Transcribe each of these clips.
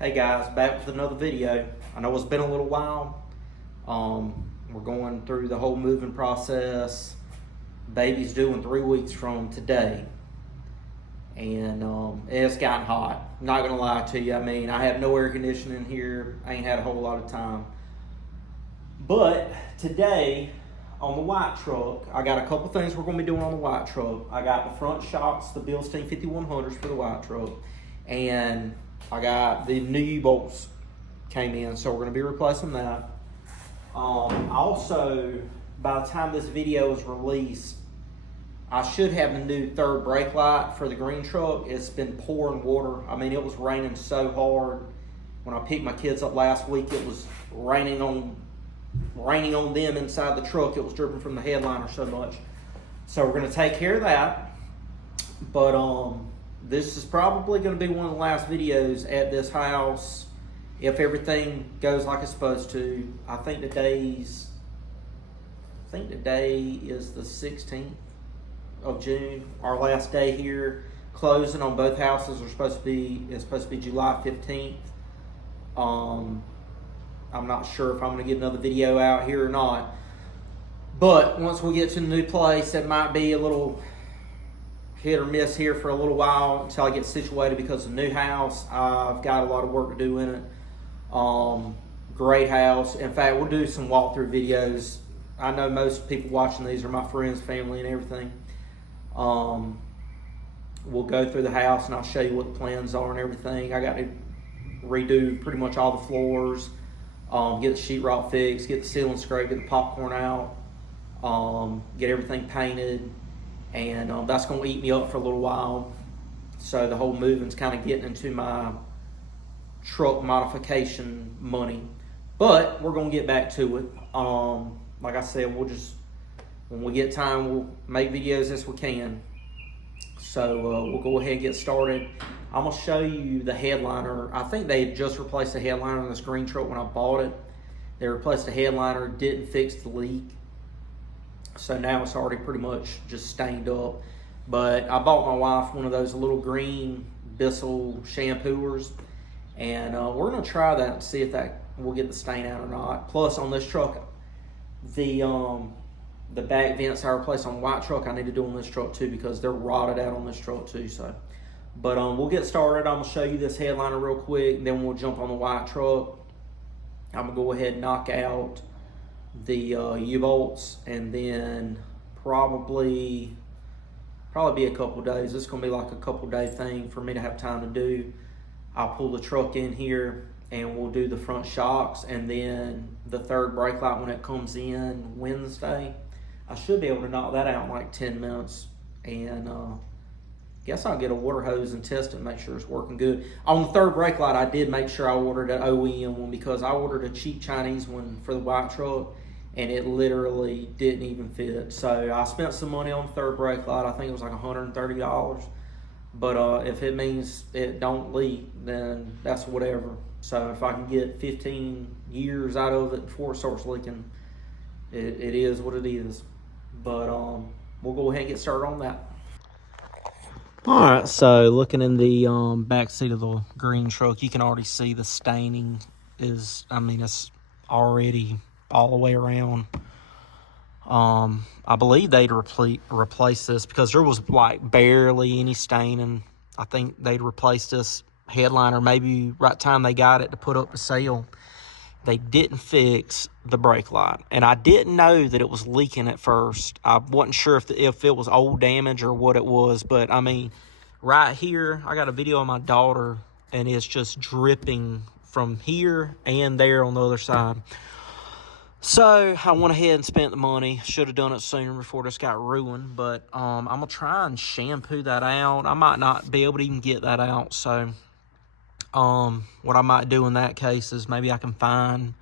Hey guys, back with another video. I know it's been a little while. We're going through the whole moving process. Baby's due in 3 weeks from today. And it's gotten hot. I'm not gonna lie to you. I mean, I have no air conditioning here. I ain't had a whole lot of time. But today, on the white truck, I got a couple things we're gonna be doing on the white truck. I got the front shocks, the Bilstein 5100s for the white truck. And I got the new U-bolts came in, so we're going to be replacing that. Also, by the time this video is released, I should have the new third brake light for the green truck. It's been pouring water. I mean, it was raining so hard. When I picked my kids up last week, it was raining on them inside the truck. It was dripping from the headliner so much. So we're going to take care of that. But this is probably going to be one of the last videos at this house if everything goes like it's supposed to. I think the day is the 16th of June. Our last day here. Closing on both houses it's supposed to be July 15th. I'm not sure if I'm going to get another video out here or not. But once we get to the new place, it might be a little hit or miss here for a little while until I get situated, because the new house, I've got a lot of work to do in it. Great house. In fact, we'll do some walkthrough videos. I know most people watching these are my friends, family, and everything. We'll go through the house and I'll show you what the plans are and everything. I got to redo pretty much all the floors, get the sheetrock fixed, get the ceiling scraped, get the popcorn out, get everything painted. And that's going to eat me up for a little while. So the whole moving's kind of getting into my truck modification money. But we're going to get back to it. Like I said, when we get time, we'll make videos as we can. So we'll go ahead and get started. I'm going to show you the headliner. I think they had just replaced the headliner on this green truck when I bought it. They replaced the headliner, didn't fix the leak. So now it's already pretty much just stained up. But I bought my wife one of those little green Bissell shampooers. And we're going to try that and see if that will get the stain out or not. Plus on this truck, the back vents I replaced on the white truck, I need to do on this truck too, because they're rotted out on this truck too. So, but we'll get started. I'm going to show you this headliner real quick. Then we'll jump on the white truck. I'm going to go ahead and knock out the U-bolts, and then probably be a couple days. It's gonna be like a couple day thing for me to have time to do. I'll pull the truck in here and we'll do the front shocks, and then the third brake light when it comes in Wednesday. I should be able to knock that out in like 10 minutes, and guess I'll get a water hose and test it and make sure it's working good. On the third brake light, I did make sure I ordered an OEM one, because I ordered a cheap Chinese one for the white truck and it literally didn't even fit. So I spent some money on the third brake light. I think it was like $130. But if it means it don't leak, then that's whatever. So if I can get 15 years out of it before it starts leaking, it is what it is. But we'll go ahead and get started on that. All right, so looking in the back seat of the green truck, you can already see the staining is, I mean, it's already all the way around. I believe they'd replace this, because there was like barely any staining. I think they'd replace this headliner maybe right time they got it to put up for sale. They didn't fix the brake light, and I didn't know that it was leaking at first. I wasn't sure if it was old damage or what it was, but I mean, right here, I got a video of my daughter, and it's just dripping from here and there on the other side. So I went ahead and spent the money. Should have done it sooner before this got ruined, but I'm going to try and shampoo that out. I might not be able to even get that out, so what I might do in that case is maybe I can find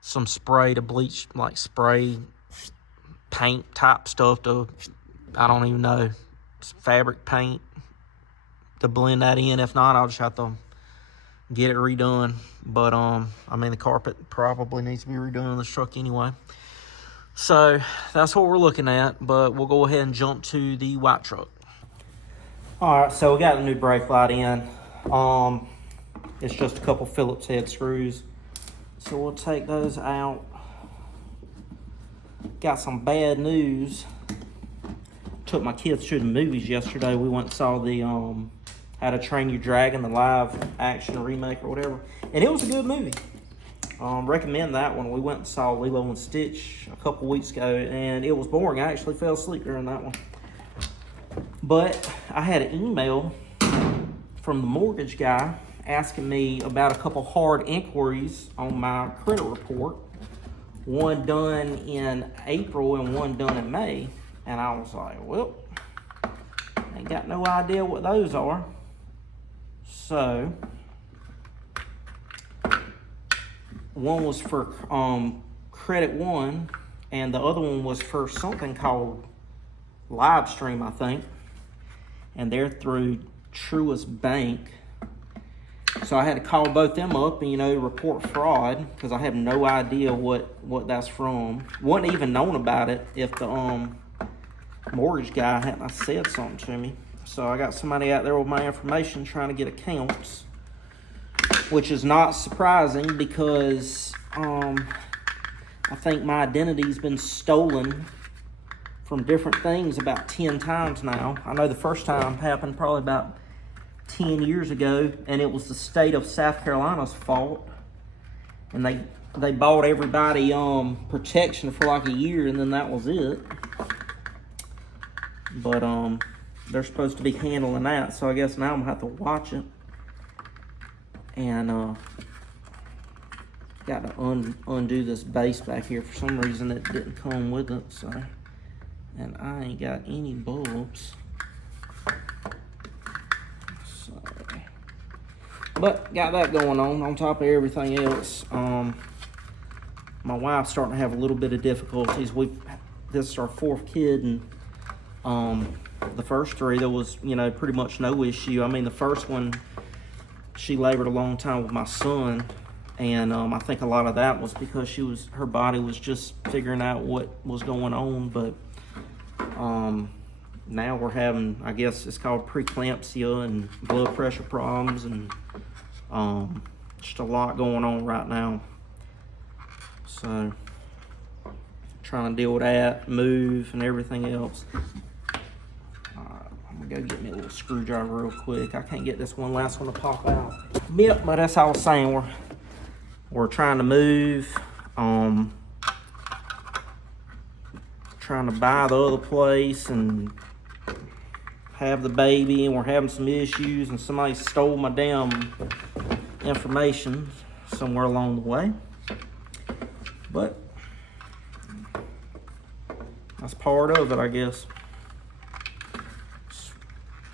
some spray to bleach, like spray paint type stuff to, I don't even know, fabric paint to blend that in. If not, I'll just have to get it redone. But I mean, the carpet probably needs to be redone on this truck anyway. So that's what we're looking at, but we'll go ahead and jump to the white truck. All right, so we got a new brake light in. It's just a couple Phillips head screws. So we'll take those out. Got some bad news. Took my kids to the movies yesterday. We went and saw the How to Train Your Dragon, the live action remake or whatever. And it was a good movie. Recommend that one. We went and saw Lilo and Stitch a couple weeks ago, and it was boring. I actually fell asleep during that one. But I had an email from the mortgage guy asking me about a couple hard inquiries on my credit report. One done in April and one done in May. And I was like, well, ain't got no idea what those are. So, one was for Credit One, and the other one was for something called Live Stream, I think. And they're through Truist Bank. So I had to call both them up and, report fraud, because I have no idea what that's from. Wasn't even known about it if the mortgage guy hadn't said something to me. So I got somebody out there with my information trying to get accounts, which is not surprising because I think my identity's been stolen from different things about 10 times now. I know the first time happened probably about 10 years ago, and it was the state of South Carolina's fault. And they bought everybody protection for like a year, and then that was it. But they're supposed to be handling that, so I guess now I'm gonna have to watch it. And got to undo this base back here. For some reason it didn't come with it, so. And I ain't got any bulbs. So, but got that going on top of everything else. My wife's starting to have a little bit of difficulties. This is our fourth kid, and the first three there was pretty much no issue. I mean, the first one, she labored a long time with my son, and I think a lot of that was because her body was just figuring out what was going on. But now we're having, I guess it's called preeclampsia and blood pressure problems, and just a lot going on right now. So trying to deal with that, move, and everything else. I'm gonna go get me a little screwdriver real quick. I can't get this last one to pop out. Yep, but that's how I was saying. We're trying to move. Trying to buy the other place and have the baby, and we're having some issues, and somebody stole my damn information somewhere along the way. But that's part of it, I guess. Just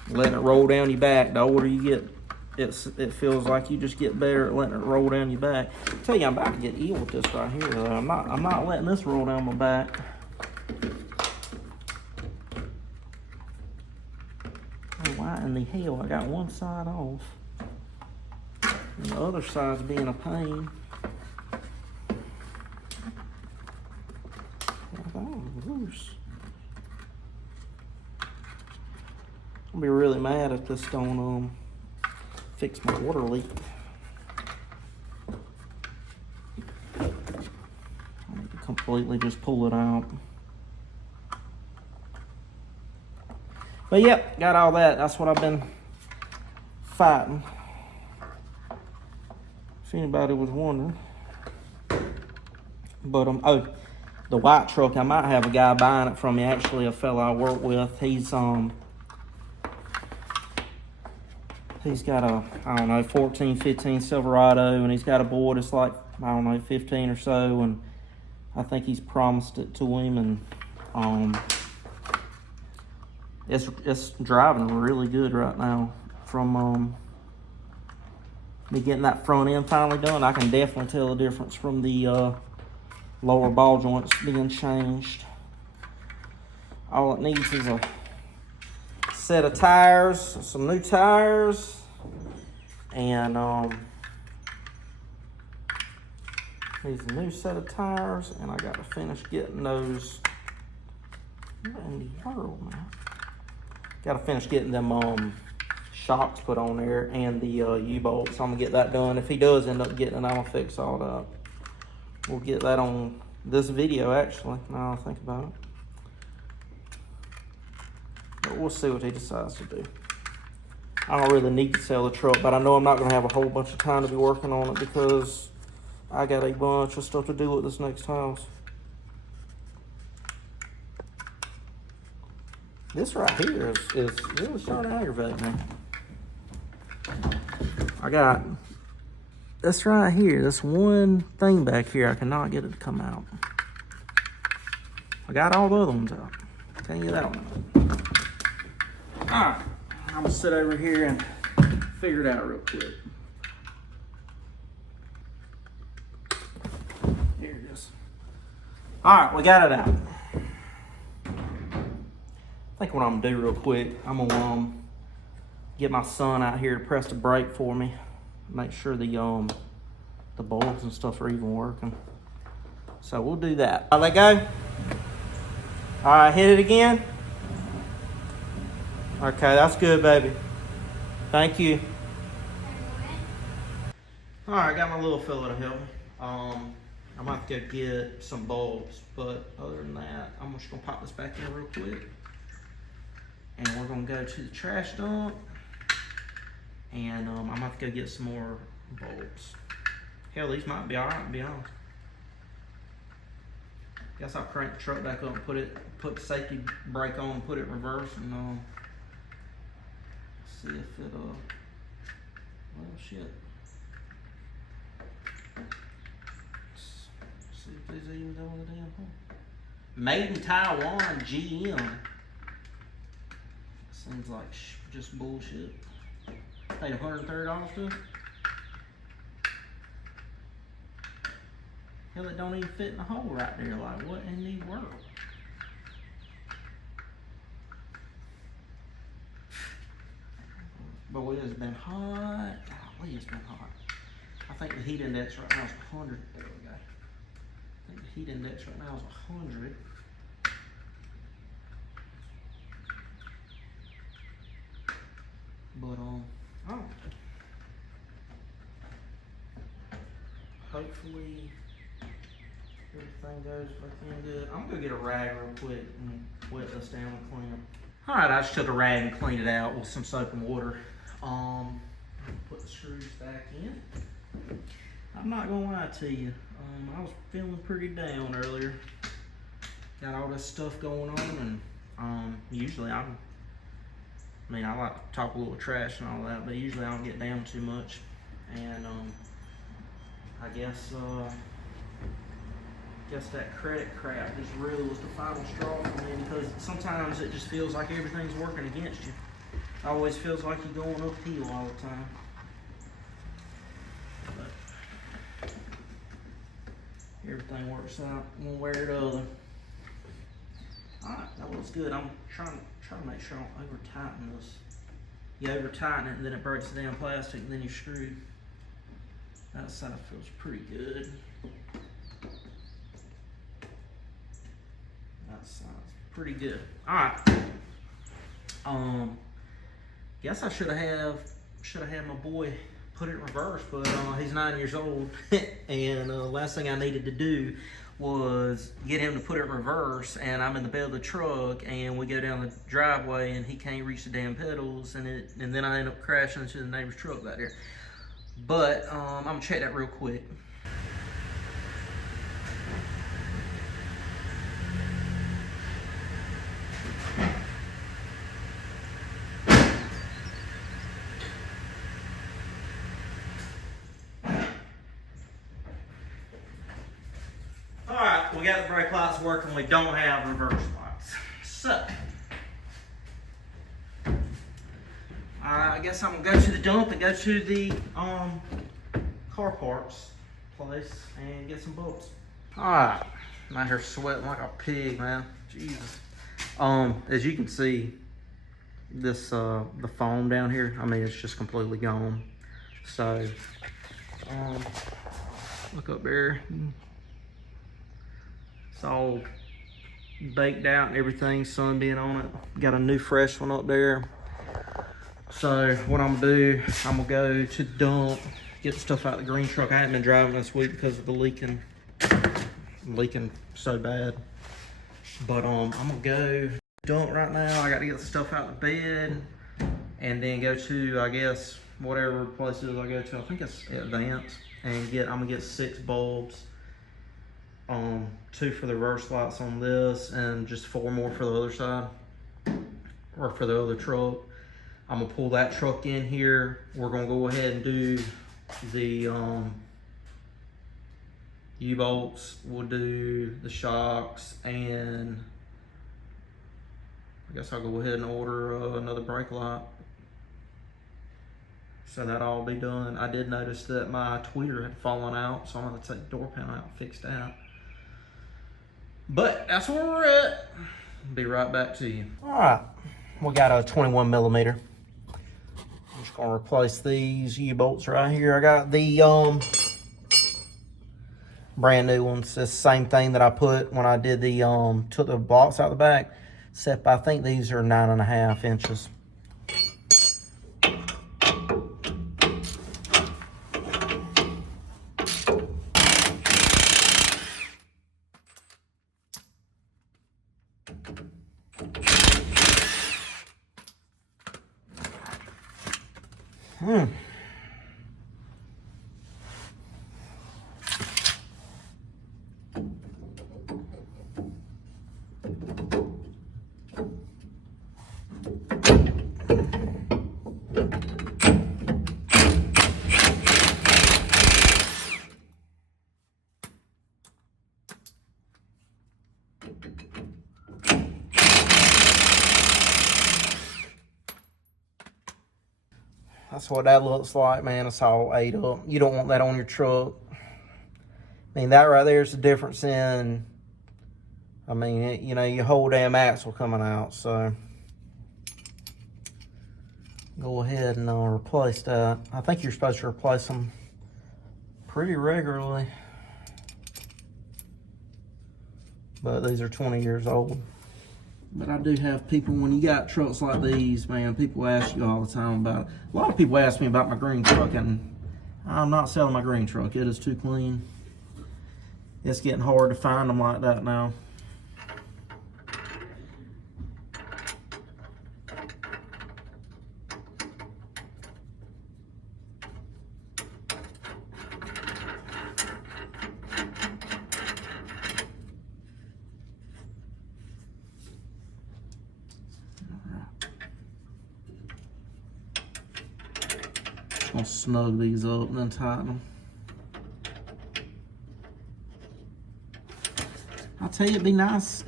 letting it roll down your back. The older you get, it feels like you just get better at letting it roll down your back. I tell you, I'm about to get ill with this right here, though. I'm not letting this roll down my back. Oh, why in the hell I got one side off, and the other side's being a pain. Loose. I'll be really mad if this don't fix my water leak. I need to completely just pull it out. But yep, got all that. That's what I've been fighting, if anybody was wondering. But oh, the white truck, I might have a guy buying it from me. Actually, a fellow I work with. He's got a, I don't know, 14, 15 Silverado, and he's got a boy that's like, I don't know, 15 or so, and I think he's promised it to him, and it's driving really good right now. From me getting that front end finally done, I can definitely tell the difference from the lower ball joints being changed. All it needs is a set of tires, some new tires, and needs a new set of tires, and I got to finish getting those. What in the world, man? Got to finish getting them shocks put on there and the U-bolts. I'm gonna get that done. If he does end up getting it, I'm gonna fix all that. We'll get that on this video, actually, now I think about it. But we'll see what he decides to do. I don't really need to sell the truck, but I know I'm not gonna have a whole bunch of time to be working on it because I got a bunch of stuff to do with this next house. This right here is really starting to aggravate me. I got this right here, this one thing back here, I cannot get it to come out. I got all the other ones out. Can't get that one out. Alright, I'm gonna sit over here and figure it out real quick. Here it is. Alright, we got it out. I think what I'm gonna do real quick, I'm gonna get my son out here to press the brake for me. Make sure the bulbs and stuff are even working. So we'll do that. Let go. All right, hit it again. Okay, that's good, baby. Thank you. All right, I got my little fella to help me. I'm gonna have to go get some bulbs, but other than that, I'm just gonna pop this back in real quick. And we're gonna go to the trash dump. And I'm gonna have to go get some more bulbs. Hell, these might be all right, to be honest. Guess I'll crank the truck back up and put the safety brake on and put it in reverse and see if it well shit. See if these even go on the damn thing. Made in Taiwan, GM. Seems like just bullshit. Paid $130 to it. Hell, it don't even fit in the hole right there. Like, what in the world? Boy, it has been hot. Golly, it's been hot. I think the heat index right now is 100. There we go. I think the heat index right now is 100. But oh, hopefully everything goes looking good. I'm gonna get a rag real quick and wet this down and clean it. All right, I just took a rag and cleaned it out with some soap and water. Put the screws back in. I'm not gonna lie to you. I was feeling pretty down earlier. Got all this stuff going on, and usually I like to talk a little trash and all that, but usually I don't get down too much. And I guess that credit crap just really was the final straw for me, because sometimes it just feels like everything's working against you. It always feels like you're going uphill all the time. But everything works out one way or the other. Alright, that looks good. I'm trying to make sure I don't over tighten this. You over tighten it and then it breaks the damn plastic and then you're screwed. That side feels pretty good. That side's pretty good. Alright. Guess I should have had my boy put it in reverse, but he's 9 years old and last thing I needed to do was get him to put it in reverse, and I'm in the bed of the truck and we go down the driveway and he can't reach the damn pedals, and then I end up crashing into the neighbor's truck back there. But I'm gonna check that real quick. Alright, we got the brake lights working, we don't have reverse lights. So, I guess I'm gonna go to the dump and go to the car parts place and get some bolts. Alright, I'm out here sweating like a pig, man. Jesus. As you can see, this the foam down here, I mean, it's just completely gone. So, look up there. It's all baked out and everything, sun being on it. Got a new fresh one up there. So what I'm gonna do, I'm gonna go to the dump, get the stuff out of the green truck. I haven't been driving this week because of the leaking. I'm leaking so bad. But I'm gonna go dump right now. I got to get the stuff out of the bed, and then go to, I guess, whatever place it is I go to. I think it's Advance, and I'm gonna get 6 bulbs. 2 for the reverse lights on this, and just 4 more for the other side, or for the other truck. I'm gonna pull that truck in here. We're gonna go ahead and do the U-bolts. We'll do the shocks, and I guess I'll go ahead and order another brake light. So that'll all be done. I did notice that my tweeter had fallen out, so I'm gonna take the door panel out and fix that. But that's where we're at. Be right back to you. All right, we got a 21 millimeter. I'm just gonna replace these U-bolts right here. I got the brand new ones. It's the same thing that I put when I did the took the blocks out the back, except I think these are 9.5 inches. That's what that looks like, man. It's all ate up. You don't want that on your truck. I mean, that right there is the difference in, I mean, you know, your whole damn axle coming out. So go ahead and replace that. I think you're supposed to replace them pretty regularly, but these are 20 years old. But I do have people, when you got trucks like these, man, people ask you all the time about it. A lot of people ask me about my green truck, and I'm not selling my green truck. It is too clean. It's getting hard to find them like that now. I'll snug these up and then tighten them. I tell you, it'd be nice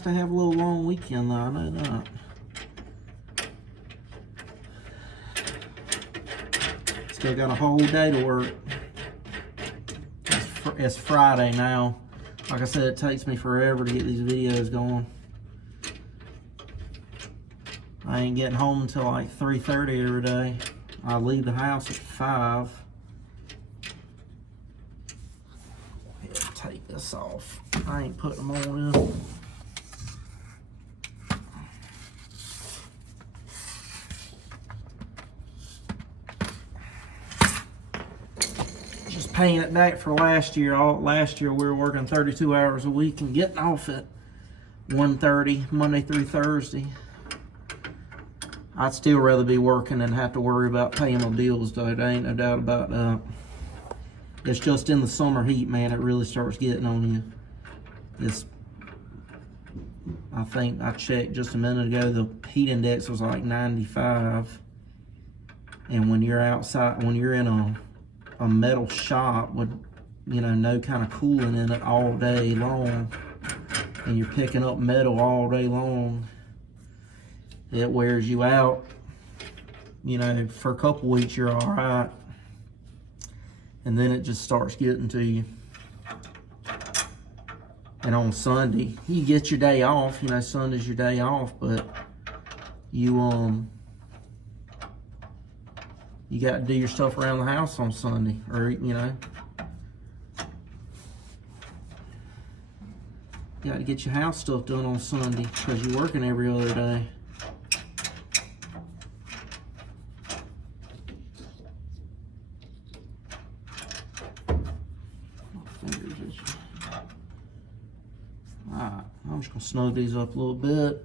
to have a little long weekend though, I know that. Still got a whole day to work. It's Friday now. Like I said, it takes me forever to get these videos going. I ain't getting home until like 3:30 every day. I leave the house at 5. Take this off. I ain't putting them on in. Just paying it back for last year. Last year we were working 32 hours a week and getting off at 1:30 Monday through Thursday. I'd still rather be working than have to worry about paying my bills, though. There ain't no doubt about that. It's just in the summer heat, man, it really starts getting on you. I think I checked just a minute ago, the heat index was like 95. And when you're outside, when you're in a metal shop with, you know, no kind of cooling in it all day long, and you're picking up metal all day long, it wears you out. You know, for a couple weeks you're all right, and then it just starts getting to you. And on Sunday, you get your day off. You know, Sunday's your day off, but you got to do your stuff around the house on Sunday, or you know, you got to get your house stuff done on Sunday because you're working every other day. I'm just gonna snug these up a little bit.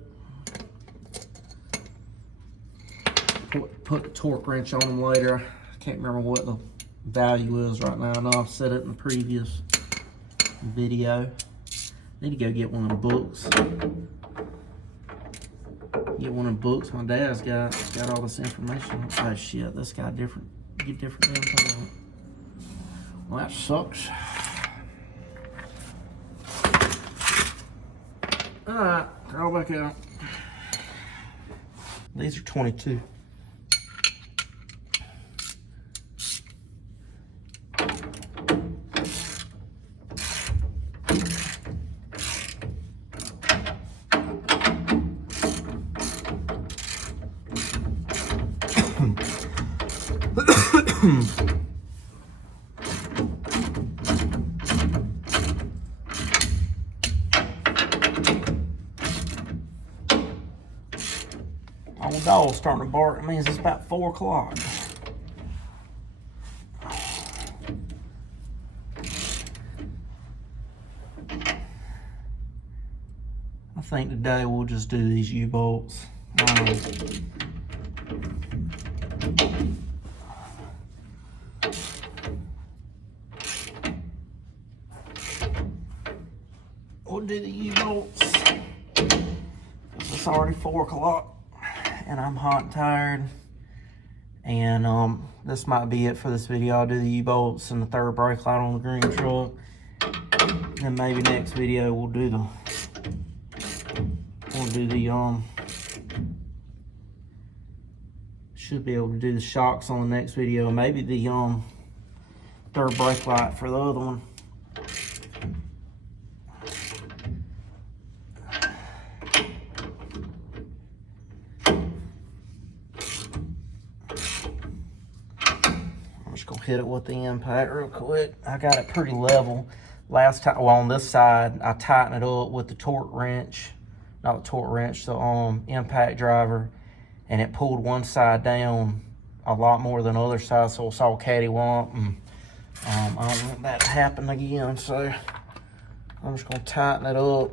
Put the torque wrench on them later. I can't remember what the value is right now. I know I've said it in the previous video. Need to go get one of the books. Get one of the books my dad's got all this information. Oh shit, this got different info. Well, that sucks. Alright, throw back out. These are 22. Old dog's starting to bark. It means it's about 4 o'clock. I think today we'll just do these U-bolts. We'll do the U-bolts. It's already 4 o'clock. And I'm hot and tired, and this might be it for this video. I'll do the U-bolts and the third brake light on the green truck, and maybe next video we'll do the should be able to do the shocks on the next video, maybe the third brake light for the other one. Hit it with the impact real quick. I got it pretty level. Last time, well, on this side, I tightened it up with the torque wrench, not the torque wrench, the impact driver, and it pulled one side down a lot more than the other side, so it's all cattywomp, and I don't want that to happen again, so I'm just gonna tighten it up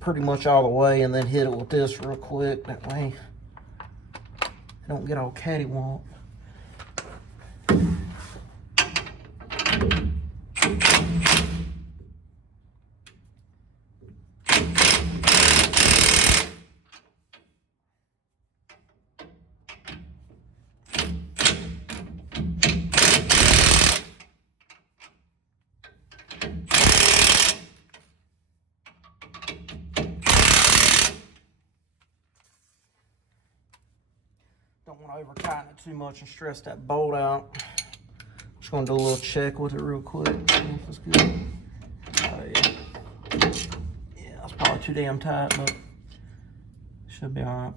pretty much all the way and then hit it with this real quick. That way I don't get all cattywomp. Don't want to over tighten it too much and stress that bolt out. Just gonna do a little check with it real quick. See if it's good. Oh yeah. Yeah, it's probably too damn tight, but should be alright.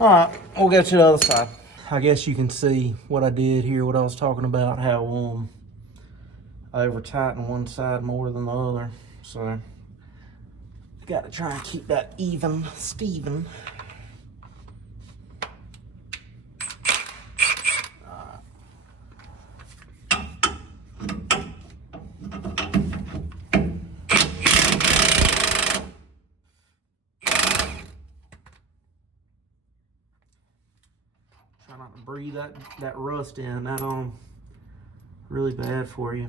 Alright, we'll go to the other side. I guess you can see what I did here, what I was talking about, how I over tightened one side more than the other. So gotta try and keep that even, Steven. Try not to breathe that rust in. That really bad for you.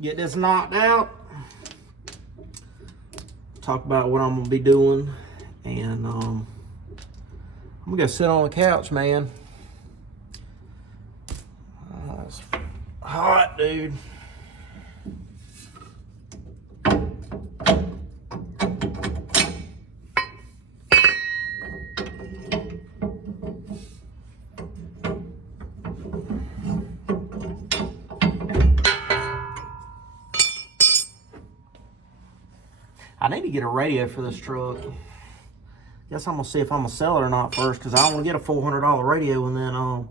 Get this knocked out, talk about what I'm gonna be doing, and I'm gonna go sit on the couch, man. It's hot, dude. I need to get a radio for this truck. guess I'm gonna see if I'm gonna sell it or not first, because I don't want to get a $400 radio and then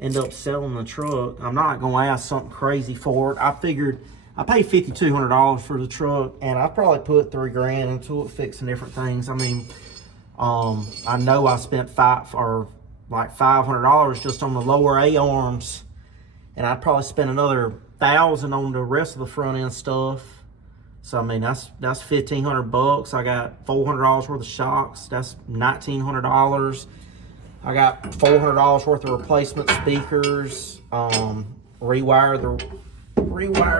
end up selling the truck. I'm not gonna ask something crazy for it. I figured I paid $5,200 for the truck, and I probably put $3,000 into it, fixing different things. I mean, I know I spent like $500 just on the lower A-arms, and I'd probably spend another $1,000 on the rest of the front end stuff. So I mean, that's $1,500. I got $400 worth of shocks. That's $1,900. I got $400 worth of replacement speakers. Rewire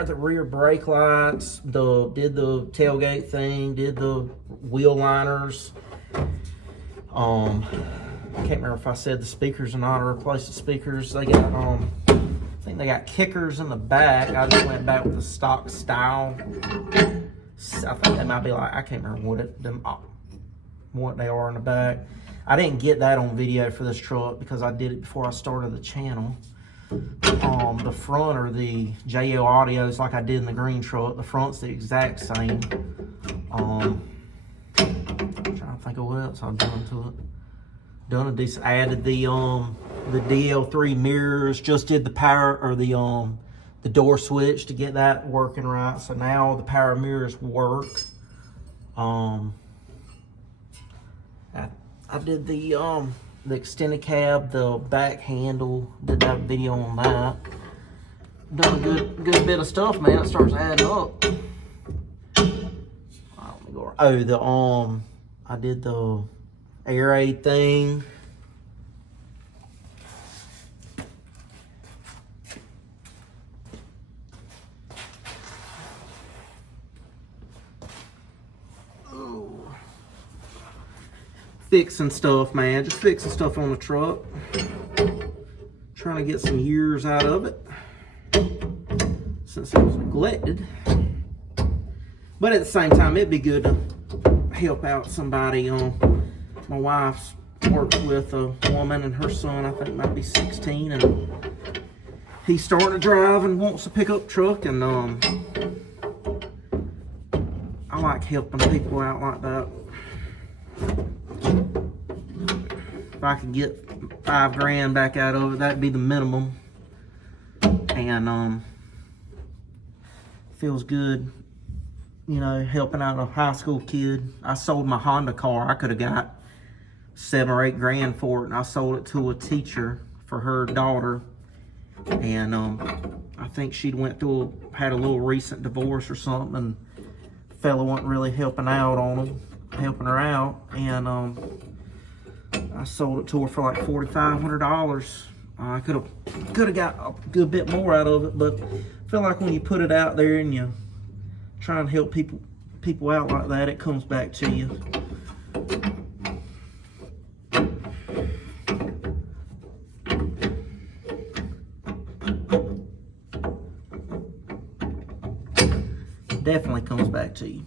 the rear brake lights. Did the tailgate thing. Did the wheel liners. I can't remember if I said the speakers or not, or replaced the speakers. They got I think they got kickers in the back. I just went back with the stock style. I think they might be like, I can't remember what they are in the back. I didn't get that on video for this truck because I did it before I started the channel. The front are the JL audios like I did in the green truck. The front's the exact same. I'm trying to think of what else I've done to it. Added the DL3 mirrors. Just did the power, or the door switch to get that working right. So now the power mirrors work. I did the extended cab, the back handle. Did that video on that. Done a good bit of stuff, man. It starts adding up. I did the air aid thing. Fixing stuff, man. Just fixing stuff on the truck. Trying to get some years out of it since it was neglected. But at the same time, it'd be good to help out somebody. My wife's works with a woman, and her son, I think, might be 16, and he's starting to drive and wants a pickup truck, and I like helping people out like that. If I could get $5,000 back out of it, that'd be the minimum. And feels good, you know, helping out a high school kid. I sold my Honda car. I could have got $7 or $8,000 for it, and I sold it to a teacher for her daughter. And I think she'd had a little recent divorce or something, and the fella wasn't really helping her out, and I sold it to her for like $4,500. I could have got a good bit more out of it, but I feel like when you put it out there and you try and help people out like that, it comes back to you. Definitely comes back to you.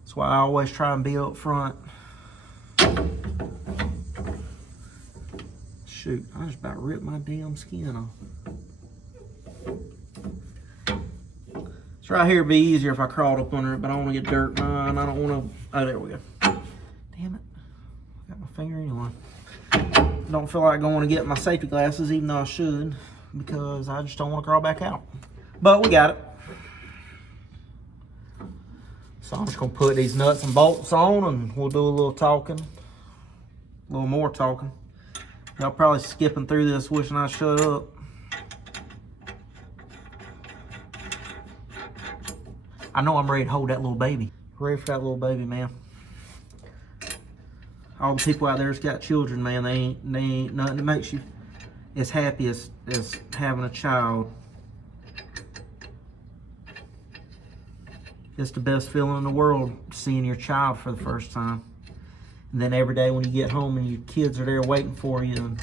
That's why I always try and be up front. Shoot, I just about ripped my damn skin off. This right here would be easier if I crawled up under it, but I want to get dirt in mine. I don't want to. Oh, there we go. Damn it. I got my finger anyway. Don't feel like going to get my safety glasses, even though I should, because I just don't want to crawl back out. But we got it. So I'm just going to put these nuts and bolts on, and we'll do a little talking. A little more talking. Y'all probably skipping through this wishing I shut up. I know I'm ready to hold that little baby. Ready for that little baby, man. All the people out there that's got children, man, they ain't nothing that makes you as happy as having a child. It's the best feeling in the world, seeing your child for the first time. And then every day when you get home and your kids are there waiting for you. And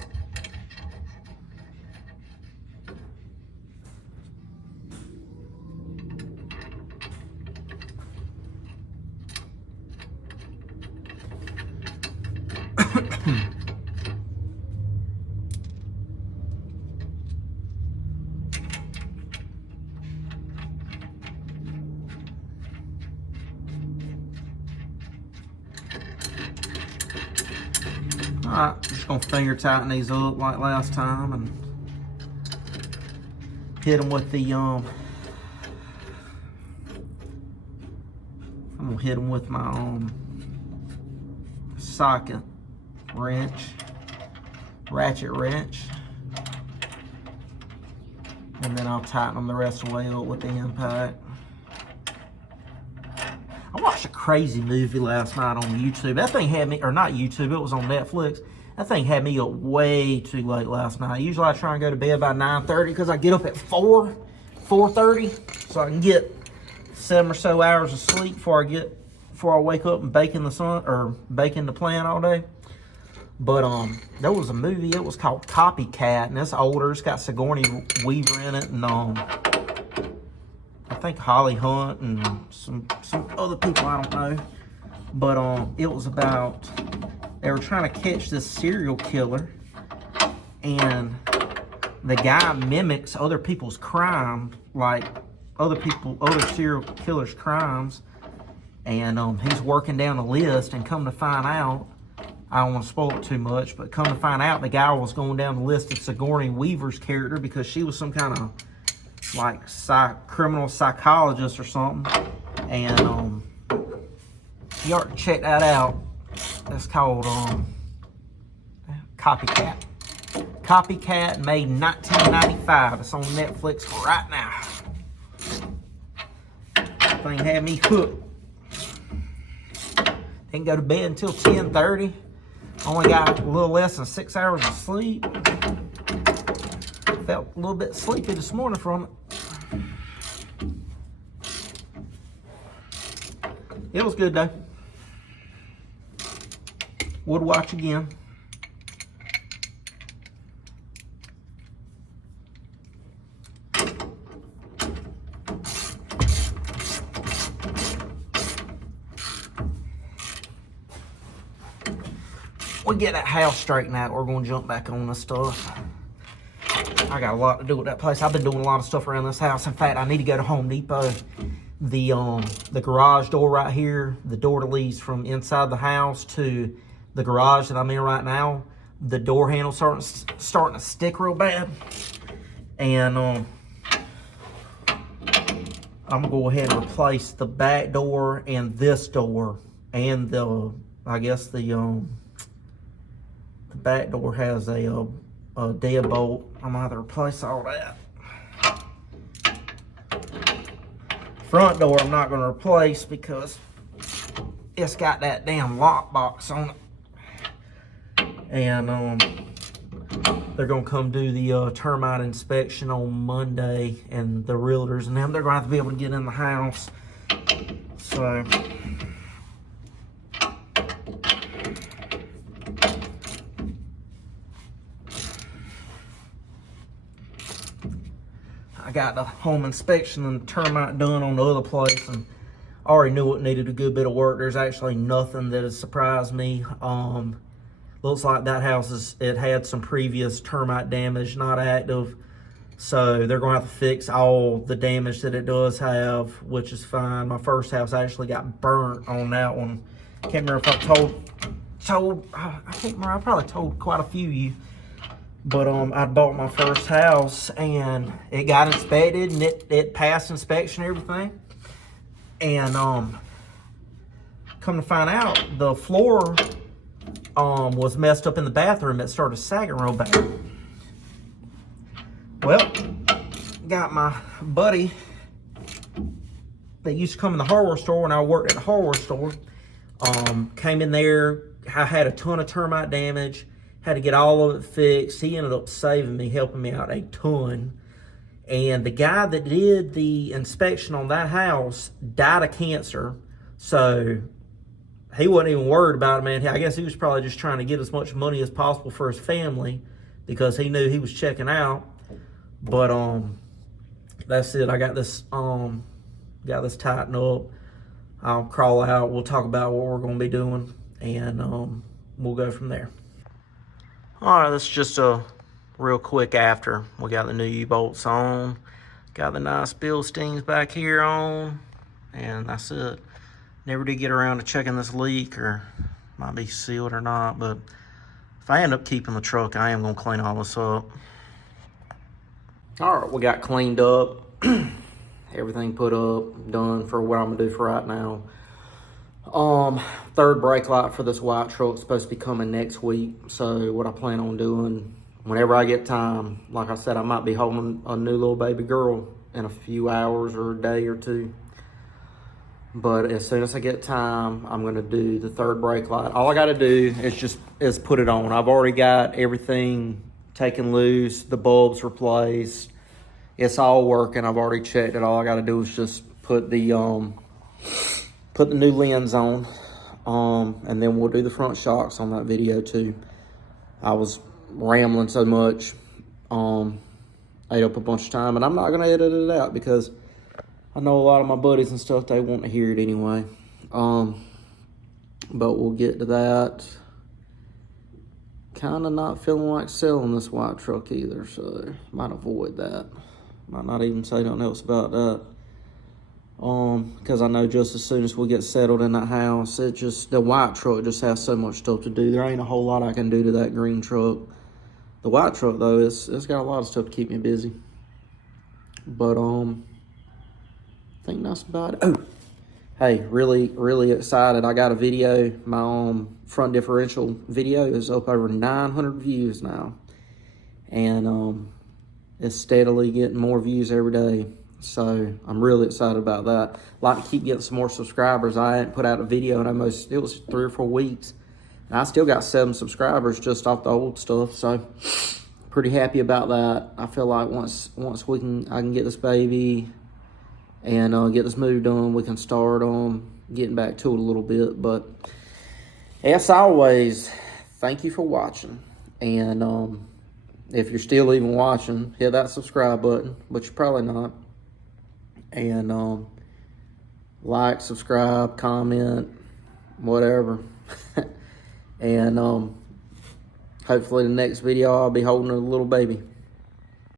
Alright, just gonna finger tighten these up like last time and hit them with the I'm gonna hit them with my socket wrench, ratchet wrench, and then I'll tighten them the rest of the way up with the impact. I watched a crazy movie last night on YouTube. That thing had me, or not YouTube, it was on Netflix. That thing had me up way too late last night. Usually I try and go to bed by 9:30 because I get up at 4:30, so I can get 7 or so hours of sleep before I wake up and bake in the sun, or bake in the plant all day. But there was a movie, it was called Copycat, and it's older. It's got Sigourney Weaver in it, and I think Holly Hunt and some other people, I don't know. But it was about, they were trying to catch this serial killer, and the guy mimics other people's crime, like other serial killers' crimes, and he's working down a list, and come to find out, I don't want to spoil it too much, but come to find out the guy was going down the list of Sigourney Weaver's character because she was some kind of like criminal psychologist or something. And you ought to check that out. That's called Copycat. Copycat, made in 1995. It's on Netflix right now. Thing had me hooked. Didn't go to bed until 10:30. Only got a little less than 6 hours of sleep. Felt a little bit sleepy this morning from it. It was good though. Would watch again. We get that house straightened out, we're going to jump back on this stuff. I got a lot to do with that place. I've been doing a lot of stuff around this house. In fact, I need to go to Home Depot. The garage door right here, the door that leads from inside the house to the garage that I'm in right now, the door handle's starting to stick real bad. And I'm gonna go ahead and replace the back door and this door, and I guess the back door has a deadbolt. I'm gonna have to replace all that. Front door I'm not gonna replace because it's got that damn lock box on it. And they're gonna come do the termite inspection on Monday, and the realtors and them, they're gonna have to be able to get in the house. So I got the home inspection and termite done on the other place, and I already knew it needed a good bit of work. There's actually nothing that has surprised me. Looks like that house it had some previous termite damage, not active. So they're gonna have to fix all the damage that it does have, which is fine. My first house actually got burnt on that one. Can't remember if I I can't remember, I probably told quite a few of you. But I bought my first house and it got inspected, and it passed inspection and everything. And come to find out, the floor was messed up in the bathroom. It started sagging real bad. Well, got my buddy that used to come in the hardware store when I worked at the hardware store. Came in there. I had a ton of termite damage. Had to get all of it fixed. He ended up saving me, helping me out a ton. And the guy that did the inspection on that house died of cancer. So he wasn't even worried about it, man. I guess he was probably just trying to get as much money as possible for his family because he knew he was checking out. But that's it. I got this tightened up. I'll crawl out. We'll talk about what we're going to be doing, and we'll go from there. All right, this is just a real quick after. We got the new U-bolts on. Got the nice Bilsteins back here on. And that's it. Never did get around to checking this leak, or might be sealed or not, but if I end up keeping the truck, I am gonna clean all this up. All right, we got cleaned up. Everything put up, done for what I'm gonna do for right now. Third brake light for this white truck is supposed to be coming next week. So what I plan on doing, whenever I get time, like I said, I might be holding a new little baby girl in a few hours or a day or two. But as soon as I get time, I'm gonna do the third brake light. All I gotta do is put it on. I've already got everything taken loose, the bulbs replaced. It's all working. I've already checked it. All I gotta do is just put the new lens on. And then we'll do the front shocks on that video too. I was rambling so much, ate up a bunch of time, and I'm not gonna edit it out because I know a lot of my buddies and stuff, they want to hear it anyway. But we'll get to that. Kind of not feeling like selling this white truck either, so might avoid that. Might not even say nothing else about that. Because I know just as soon as we get settled in that house, the white truck just has so much stuff to do. There ain't a whole lot I can do to that green truck. The white truck though, it's got a lot of stuff to keep me busy. But I think that's about it. Oh, hey, really excited. I got a video. My front differential video is up over 900 views now. And it's steadily getting more views every day. So I'm really excited about that. Like to keep getting some more subscribers. I hadn't put out a video in it was 3 or 4 weeks. And I still got 7 subscribers just off the old stuff. So pretty happy about that. I feel like once I can get this baby and get this move done, we can start getting back to it a little bit. But as always, thank you for watching. And if you're still even watching, hit that subscribe button, but you're probably not. And like, subscribe, comment, whatever. And hopefully the next video I'll be holding a little baby.